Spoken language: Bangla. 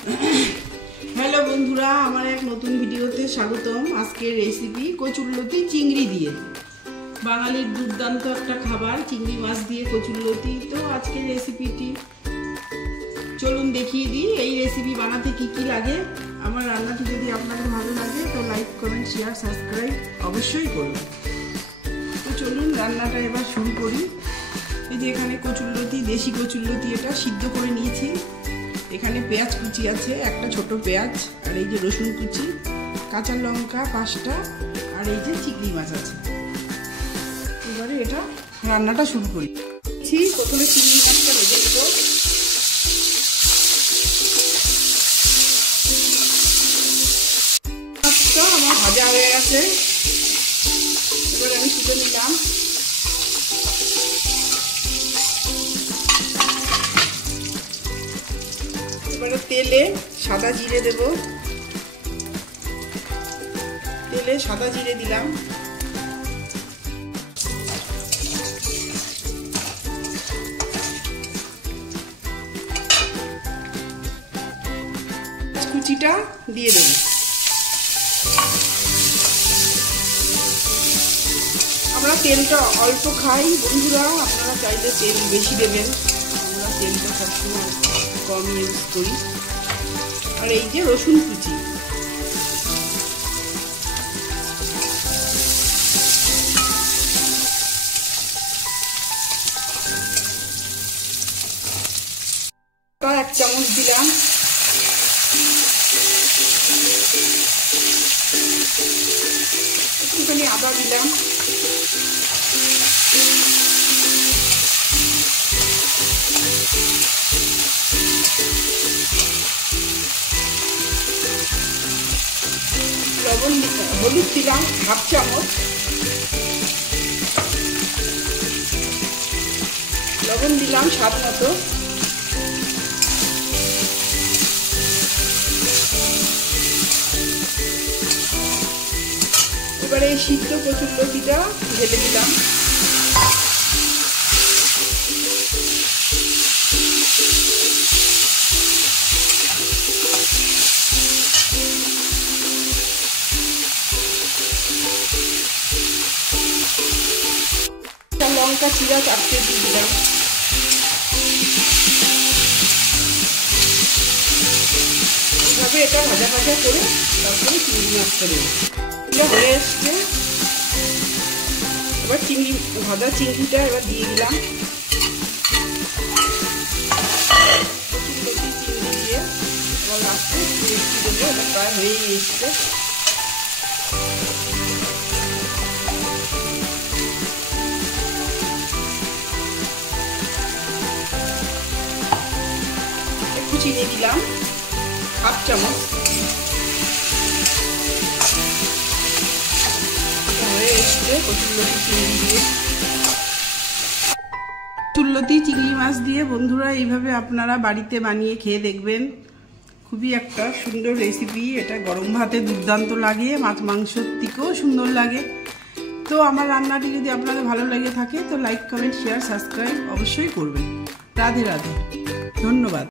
हेलो बंधुरा आमार एक नतून भिडियोते स्वागतम। आजकेर रेसिपि कचुरलती चिंगड़ी दिए बांगालिर दुर्दान्त एकटा खाबार चिंगड़ी माछ दिए कचुरलती। तो आजकेर रेसिपिटी चलुन देखिए दी এই रेसिपि बानाते की की लागे। आमार रान्नाटी यदि आपनादेर भालो लागे तो लाइक कमेंट शेयर सबस्क्राइब अवश्यई करबेन। तो चलुन रान्नाटा एबार शुरू करी। এই যে এখানে কচুরলতি দেশি কচুরলতি এটা সিদ্ধ করে নিয়েছি। এখানে পেঁয়াজ কুচি আছে একটা ছোট পেঁয়াজ, আর এই যে রসুন কুচি, কাঁচা লঙ্কা 5টা, আর এই যে চিংড়ি মাছ আছে। এবারে এটা রান্নাটা শুরু করি। প্রথমে চিংড়ি মাছটা ভেজে নেব। মাছটা আমার ভাজা হয়ে গেছে, এবার আমি তুলে নিলাম। এবারে তেলে সাদা জিরে দেব, তেলে সাদা জিরে দিলাম, কুচিটা দিয়ে দেব। আমরা তেলটা অল্প খাই বন্ধুরা, আপনারা চাইলে তেল বেশি দেবেন, আমরা তেলটা সবসময় কম ইউজ করি। আর এই যে রসুন কুচি, এক চামচ দিলাম, একটুখানি আদা দিলাম, লবণ হলুদ দিলাম হাফ চামচ, লবণ দিলাম স্বাদ মতো, এবারে এই সিদ্ধ কচুরলতিটা ঢেলে দিলাম। লঙ্কা চিরা 4টে দিয়ে দিলাম। এইভাবে এটা ভাজা ভাজা করে তারপরে চিংড়ি মাছটা দেবো। হয়ে এসছে, এবার চিংড়ি ভাজা চিংড়িটা এবার দিয়ে দিলাম। চিংড়ি দিয়ে এবার লাস্টে মিষ্টি দেবো, এটা প্রায় হয়েই এসছে। চিনি দিলাম হাফ চামচ, হয়ে এসছে কচুরলতি চিংড়ি দিয়ে। কচুরলতি চিংড়ি মাছ দিয়ে বন্ধুরা এইভাবে আপনারা বাড়িতে বানিয়ে খেয়ে দেখবেন, খুবই একটা সুন্দর রেসিপি। এটা গরম ভাতে দুর্দান্ত লাগে, মাছ মাংসর থেকেও সুন্দর লাগে। তো আমার রান্নাটি যদি আপনাদের ভালো লেগে থাকে তো লাইক কমেন্ট শেয়ার সাবস্ক্রাইব অবশ্যই করবেন। রাধে রাধে, ধন্যবাদ।